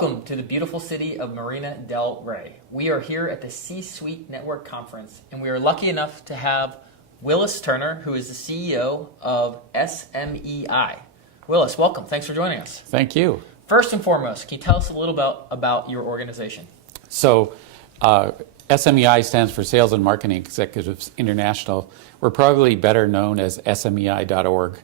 Welcome to the beautiful city of Marina del Rey. We are here at the C-Suite Network Conference, and we are lucky enough to have Willis Turner, who is the CEO of SMEI. Willis, welcome. Thanks for joining us. Thank you. First and foremost, can you tell us a little about your organization? So, SMEI stands for Sales and Marketing Executives International. We're probably better known as SMEI.org.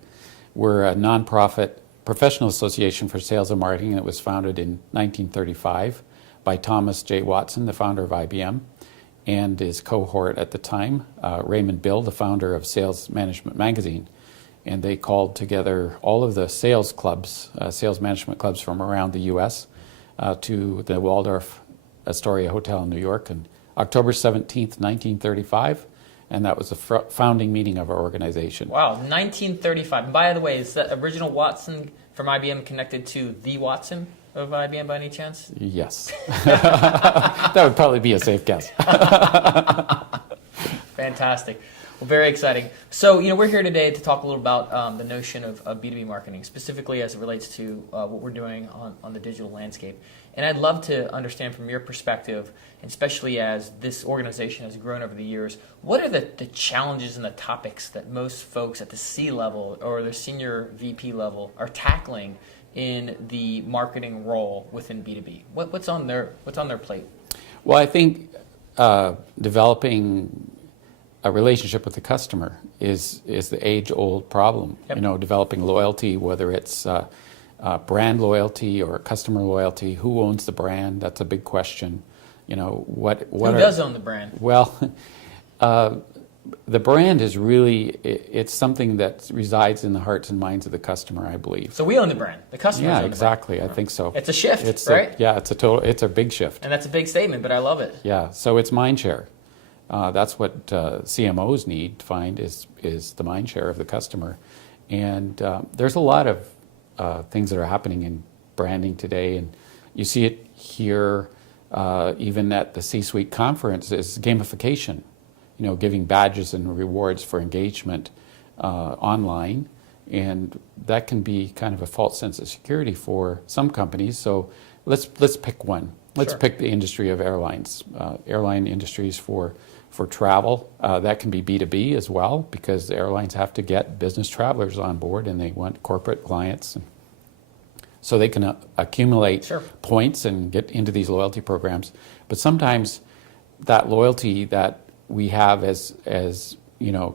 We're a nonprofit professional association for sales and marketing that was founded in 1935 by Thomas J. Watson, the founder of IBM, and his cohort at the time, Raymond Bill, the founder of Sales Management Magazine. And they called together all of the sales clubs, sales management clubs from around the U.S. To the Waldorf Astoria Hotel in New York on October 17th, 1935. And that was the founding meeting of our organization. Wow, 1935. And by the way, is that original Watson from IBM connected to the Watson of IBM by any chance? Yes. That would probably be a safe guess. Fantastic. Well, very exciting. So, we're here today to talk a little about the notion of B2B marketing, specifically as it relates to what we're doing on the digital landscape. And I'd love to understand from your perspective, and especially as this organization has grown over the years, what are the challenges and the topics that most folks at the C level or the senior VP level are tackling in the marketing role within B2B? What's on their plate? Well, I think developing a relationship with the customer is the age-old problem. Yep. Developing loyalty, whether it's brand loyalty or customer loyalty. Who owns the brand? That's a big question. Who does own the brand? Well, the brand is really, it's something that resides in the hearts and minds of the customer, I believe. So we own the brand. The customers own the brand. Yeah, exactly. I think so. It's a shift, right? It's a big shift. And that's a big statement, but I love it. Yeah, so it's mind share. That's what CMOs need to find is the mind share of the customer. And there's a lot of things that are happening in branding today, and you see it here even at the C-Suite conference, is gamification, giving badges and rewards for engagement online, and that can be kind of a false sense of security for some companies. So let's pick one. Let's Sure. pick the industry of airlines, airline industries for travel. That can be B2B as well, because the airlines have to get business travelers on board and they want corporate clients. So they can accumulate Sure. points and get into these loyalty programs. But sometimes that loyalty that we have as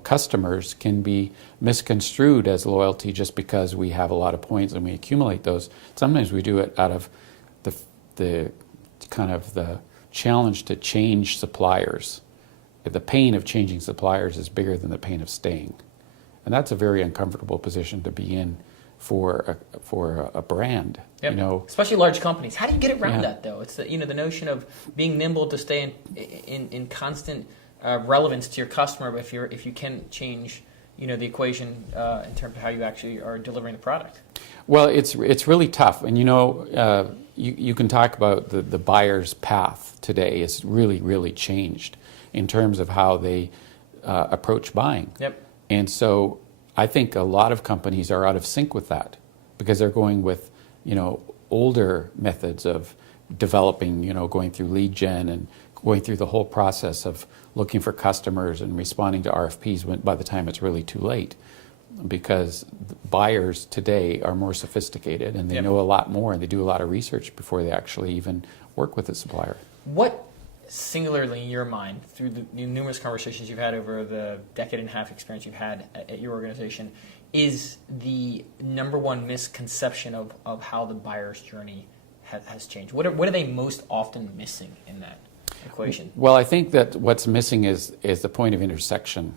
customers can be misconstrued as loyalty just because we have a lot of points and we accumulate those. Sometimes we do it out of the kind of the challenge to change suppliers. The pain of changing suppliers is bigger than the pain of staying. And that's a very uncomfortable position to be in for a brand. Yep. Especially large companies. How do you get around Yeah. that, though? It's the notion of being nimble to stay in constant relevance to your customer. But if you can change the equation in terms of how you actually are delivering the product. Well, it's really tough, and you can talk about the buyer's path today. It's really changed in terms of how they approach buying. Yep. And so I think a lot of companies are out of sync with that because they're going with older methods of developing, going through lead gen and going through the whole process of looking for customers and responding to RFPs by the time it's really too late, because buyers today are more sophisticated and they Yep. know a lot more and they do a lot of research before they actually even work with the supplier. What, singularly in your mind, through the numerous conversations you've had over the decade and a half experience you've had at your organization, is the number one misconception of how the buyer's journey has changed? What are they most often missing in that equation? Well, I think that what's missing is the point of intersection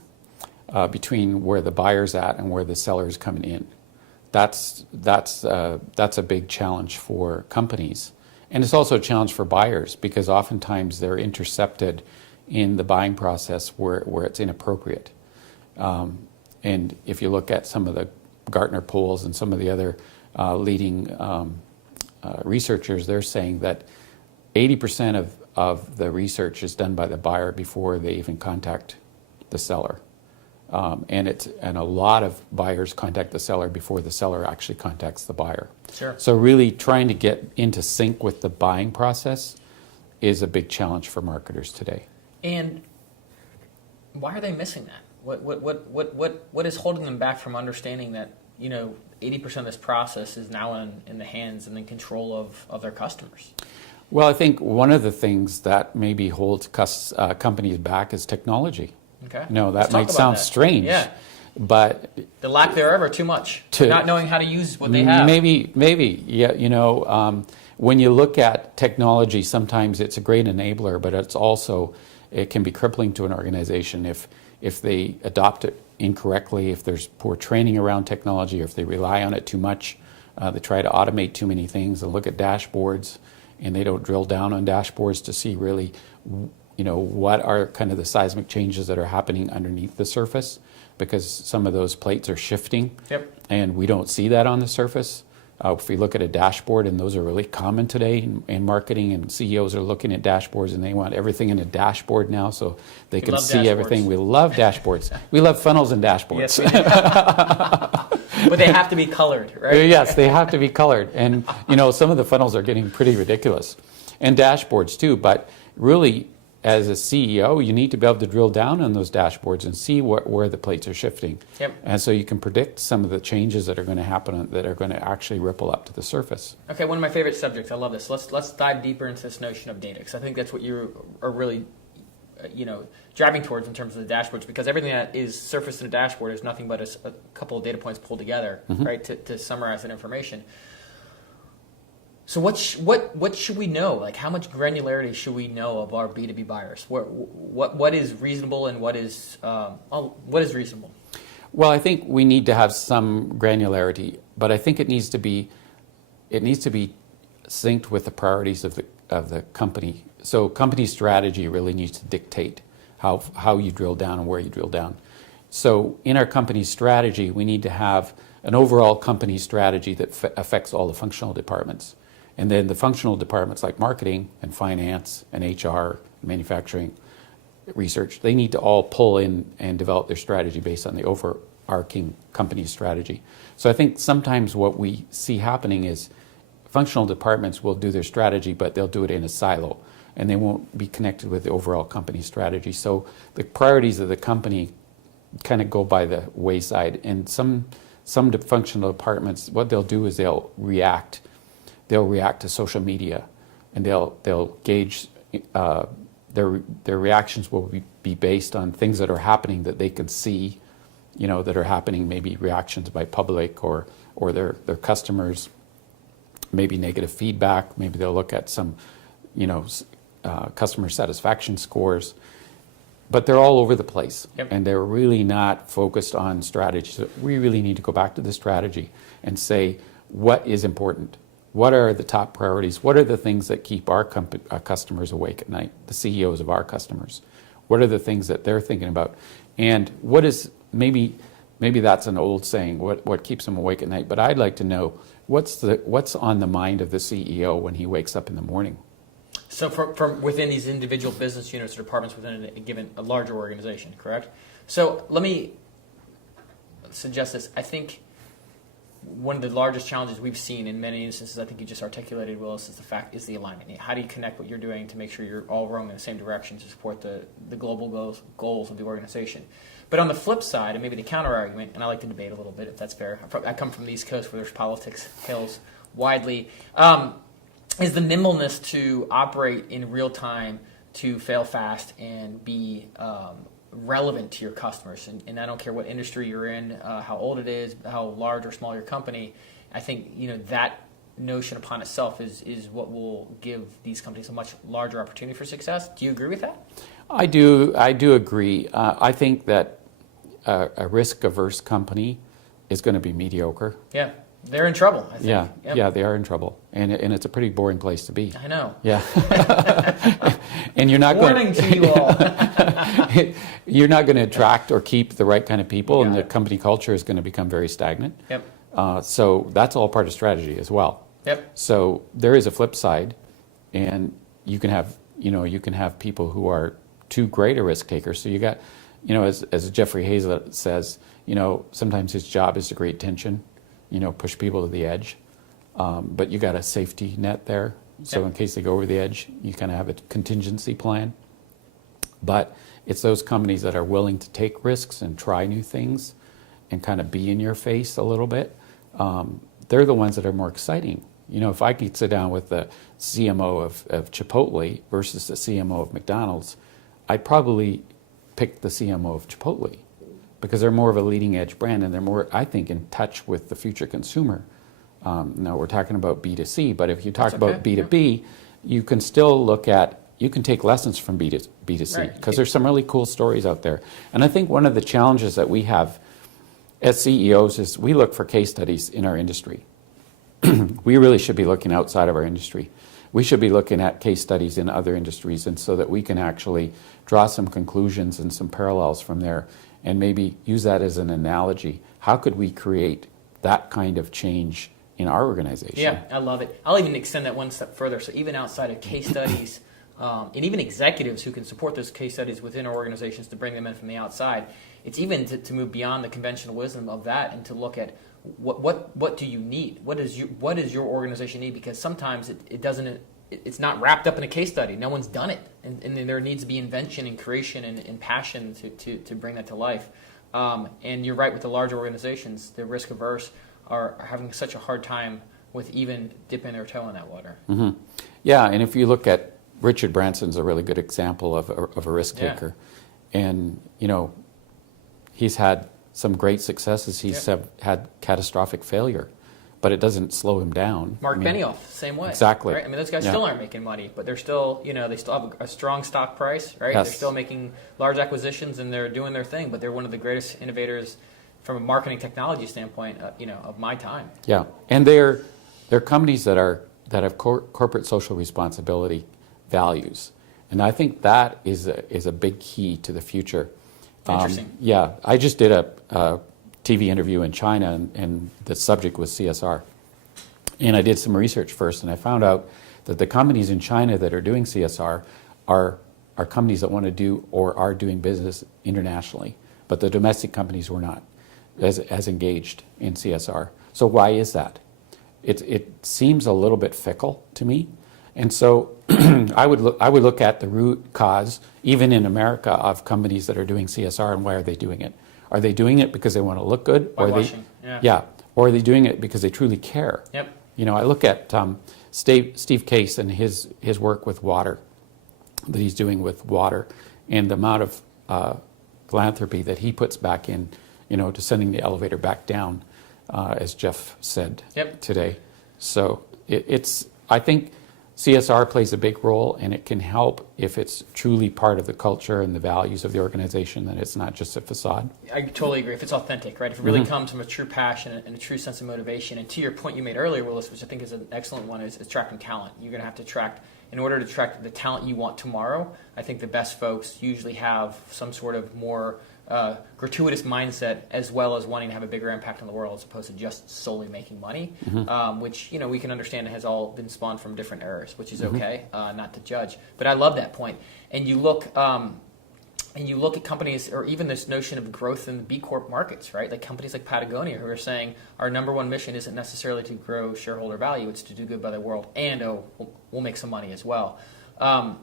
between where the buyer's at and where the seller's coming in. That's a big challenge for companies. And it's also a challenge for buyers because oftentimes they're intercepted in the buying process where it's inappropriate. And if you look at some of the Gartner polls and some of the other leading researchers, they're saying that 80% of the research is done by the buyer before they even contact the seller. and a lot of buyers contact the seller before the seller actually contacts the buyer. Sure. So really trying to get into sync with the buying process is a big challenge for marketers today. And why are they missing that? What is holding them back from understanding that 80% of this process is now in the hands and in control of their customers? Well, I think one of the things that maybe holds companies back is technology. Okay. No, Let's that talk might about sound that. strange, Yeah. but The lack thereof, or too much, not knowing how to use what they have. maybe, yeah. When you look at technology, sometimes it's a great enabler, but it can be crippling to an organization if they adopt it incorrectly, if there's poor training around technology, or if they rely on it too much. They try to automate too many things and look at dashboards, and they don't drill down on dashboards to see really, what are kind of the seismic changes that are happening underneath the surface, because some of those plates are shifting. Yep. And we don't see that on the surface. If we look at a dashboard, and those are really common today in marketing, and CEOs are looking at dashboards, and they want everything in a dashboard now so they can love see dashboards. everything. We love dashboards. We love funnels and Yes, dashboards. we do. But they have to be colored, right? Yes, they have to be colored. And, some of the funnels are getting pretty ridiculous. And dashboards too. But really, as a CEO, you need to be able to drill down on those dashboards and see where the plates are shifting. Yep. And so you can predict some of the changes that are going to happen that are going to actually ripple up to the surface. Okay, one of my favorite subjects. I love this. Let's dive deeper into this notion of data, because I think that's what you are really, driving towards in terms of the dashboards. Because everything that is surfaced in a dashboard is nothing but a couple of data points pulled together, right, to summarize that information. So what should we know? Like, how much granularity should we know of our B2B buyers? What is reasonable, and what is reasonable? Well, I think we need to have some granularity, but I think it needs to be synced with the priorities of the company. So company strategy really needs to dictate how you drill down and where you drill down. So in our company strategy, we need to have an overall company strategy that affects all the functional departments. And then the functional departments like marketing and finance and HR, manufacturing, research, they need to all pull in and develop their strategy based on the overarching company strategy. So I think sometimes what we see happening is functional departments will do their strategy, but they'll do it in a silo, and they won't be connected with the overall company strategy. So the priorities of the company kind of go by the wayside. And some functional departments, what they'll do is they'll react to social media, and they'll gauge their reactions will be based on things that are happening that they can see, that are happening, maybe reactions by public or their customers, maybe negative feedback. Maybe they'll look at some, customer satisfaction scores. But they're all over the place, Yep. and they're really not focused on strategy. So we really need to go back to the strategy and say, what is important? What are the top priorities? What are the things that keep our customers awake at night, the CEOs of our customers? What are the things that they're thinking about? And what is, maybe that's an old saying, what keeps them awake at night, but I'd like to know, what's on the mind of the CEO when he wakes up in the morning? So from within these individual business units or departments within a larger organization, correct? So let me suggest this. I think one of the largest challenges we've seen in many instances, I think you just articulated, Willis, is the alignment. How do you connect what you're doing to make sure you're all rowing in the same direction to support the global goals of the organization? But on the flip side, and maybe the counter argument, and I like to debate a little bit if that's fair. I come from the East Coast where there's politics hails widely. Is the nimbleness to operate in real time, to fail fast and be relevant to your customers. And I don't care what industry you're in, how old it is, how large or small your company. I think that notion upon itself is what will give these companies a much larger opportunity for success. Do you agree with that? I do agree. I think that a risk-averse company is going to be mediocre. Yeah. They're in trouble, I think. Yeah, Yep. yeah, they are in trouble, and it's a pretty boring place to be. I know. Yeah, and you're not Warning to you all. you're not going to attract or keep the right kind of people, You and got the it. company culture is going to become very stagnant. Yep. So that's all part of strategy as well. Yep. So there is a flip side, and you can have people who are too great a risk takers. So you got as Jeffrey Hazlett says, sometimes his job is to create tension, push people to the edge. But you got a safety net there. So in case they go over the edge, you kind of have a contingency plan. But it's those companies that are willing to take risks and try new things and kind of be in your face a little bit. They're the ones that are more exciting. If I could sit down with the CMO of Chipotle versus the CMO of McDonald's, I'd probably pick the CMO of Chipotle because they're more of a leading edge brand and they're more, I think, in touch with the future consumer. Now we're talking about B2C, but if you talk about B2B, you can still you can take lessons from B2C because there's some really cool stories out there. And I think one of the challenges that we have as CEOs is we look for case studies in our industry. We really should be looking outside of our industry. We should be looking at case studies in other industries, and so that we can actually draw some conclusions and some parallels from there and maybe use that as an analogy. How could we create that kind of change in our organization? Yeah, I love it. I'll even extend that one step further. So even outside of case studies, and even executives who can support those case studies within our organizations to bring them in from the outside, it's even to move beyond the conventional wisdom of that and to look at what do you need? What does your organization need? Because sometimes it's not wrapped up in a case study. No one's done it, and there needs to be invention and creation and passion to bring that to life. And you're right, with the larger organizations, the risk averse are having such a hard time with even dipping their toe in that water. Mm-hmm. Yeah, and if you look at Richard Branson's a really good example of a risk taker, and he's had some great successes. He's had catastrophic failure, but it doesn't slow him down. Mark Benioff, same way. Exactly. Right? Those guys still aren't making money, but they're still, they still have a strong stock price, right? Yes. They're still making large acquisitions and they're doing their thing, but they're one of the greatest innovators from a marketing technology standpoint, of my time. Yeah, and they're companies that have corporate social responsibility values, and I think that is a big key to the future. Interesting. Yeah, I just did a TV interview in China, and the subject was CSR. And I did some research first, and I found out that the companies in China that are doing CSR are companies that want to do or are doing business internationally, but the domestic companies were not as engaged in CSR. So why is that? It seems a little bit fickle to me. And so I would look at the root cause, even in America, of companies that are doing CSR, and why are they doing it? Are they doing it because they want to look good? Or are they doing it because they truly care? Yep. I look at Steve Case and his work with water, that he's doing with water, and the amount of philanthropy that he puts back in, to sending the elevator back down, as Jeff said today. So I think CSR plays a big role, and it can help if it's truly part of the culture and the values of the organization, that it's not just a facade. I totally agree. If it's authentic, right? If it really comes from a true passion and a true sense of motivation. And to your point you made earlier, Willis, which I think is an excellent one, is attracting talent. You're going to have to attract, in order to attract the talent you want tomorrow, I think the best folks usually have some sort of more gratuitous mindset, as well as wanting to have a bigger impact on the world as opposed to just solely making money, which we can understand has all been spawned from different eras, which is okay, not to judge. But I love that point. And you look at companies, or even this notion of growth in the B Corp markets, right? Like companies like Patagonia, who are saying our number one mission isn't necessarily to grow shareholder value, it's to do good by the world, and we'll make some money as well.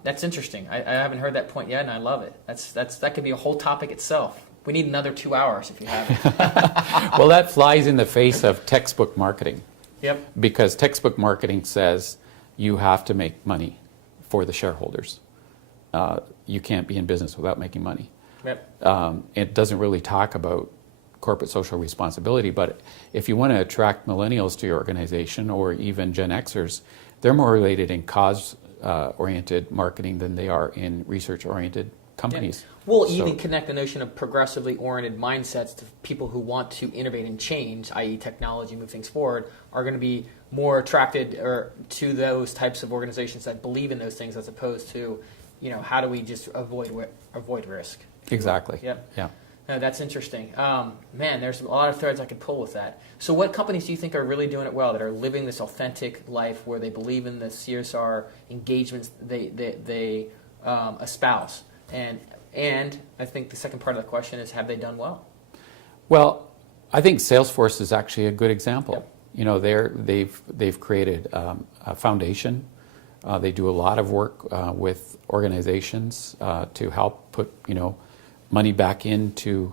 That's interesting. I haven't heard that point yet, and I love it. That could be a whole topic itself. We need another 2 hours if you have it. Well, that flies in the face of textbook marketing. Yep. Because textbook marketing says you have to make money for the shareholders. You can't be in business without making money. Yep. It doesn't really talk about corporate social responsibility, but if you want to attract millennials to your organization, or even Gen Xers, they're more related in cause-oriented marketing than they are in research-oriented companies. Yeah. We'll even connect the notion of progressively oriented mindsets to people who want to innovate and change, i.e. technology, move things forward, are going to be more attracted to those types of organizations that believe in those things, as opposed to, how do we just avoid risk? Exactly. Yep. Yeah. No, that's interesting. Man, there's a lot of threads I could pull with that. So what companies do you think are really doing it well, that are living this authentic life where they believe in the CSR engagements they espouse? And And I think the second part of the question is, have they done well? Well, I think Salesforce is actually a good example. Yep. You know, they've created a foundation. They do a lot of work with organizations to help put money back into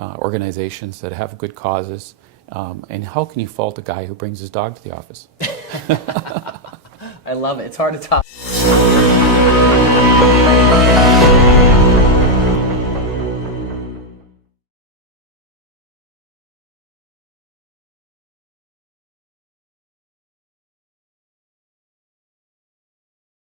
organizations that have good causes. And how can you fault a guy who brings his dog to the office? I love it. It's hard to top.